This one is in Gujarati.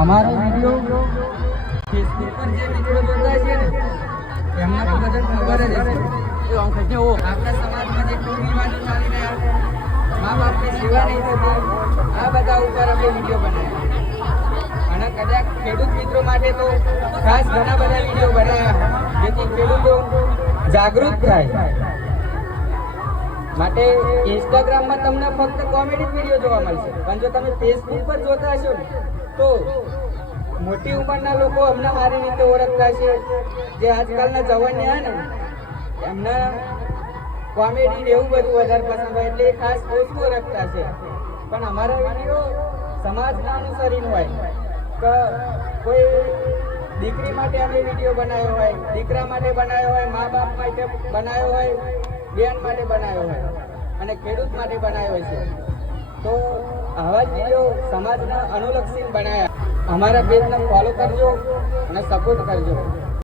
અમારો વિડીયો ફેસબુક પર જે મિત્રો જોતા છે ને એમને તો બધું ખબર જ હશે. આપણા સમાજમાં જે કુરિવાજો ચાલી રહ્યા છે, મા બાપની સેવા નહીં થતી, આ બધા ઉપર અમે વિડીયો બનાવ્યા. અને કદાચ ખેડૂત મિત્રો માટે તો ખાસ ઘણા બધા વિડીયો બનાવ્યા જેથી ખેડૂતો જાગૃત થાય. માટે ઇન્સ્ટાગ્રામમાં તમને ફક્ત કોમેડી વિડીયો જોવા મળશે, પણ જો તમે ફેસબુક પર જોતા હશો ને તો મોટી ઉંમરના લોકો અમને સારી રીતે ઓળખતા છે. જે આજકાલના જવાનિયા ને એમને કોમેડી એવું બધું વધારે પસંદ હોય એટલે ખાસ ઓછું ઓળખતા છે. પણ અમારા વિડીયો સમાજના અનુસરીને હોય કે કોઈ દીકરી માટે અમે વિડીયો બનાવ્યો હોય, દીકરા માટે બનાવ્યો હોય, મા બાપ માટે બનાવ્યો હોય, બેન માટે બનાવ્યો હોય અને ખેડૂત માટે બનાવ્યો છે. તો આવા જ વિડીયો સમાજના અનુલક્ષી બનાવ્યા. અમારા પેજને ફોલો કરજો અને સપોર્ટ કરજો.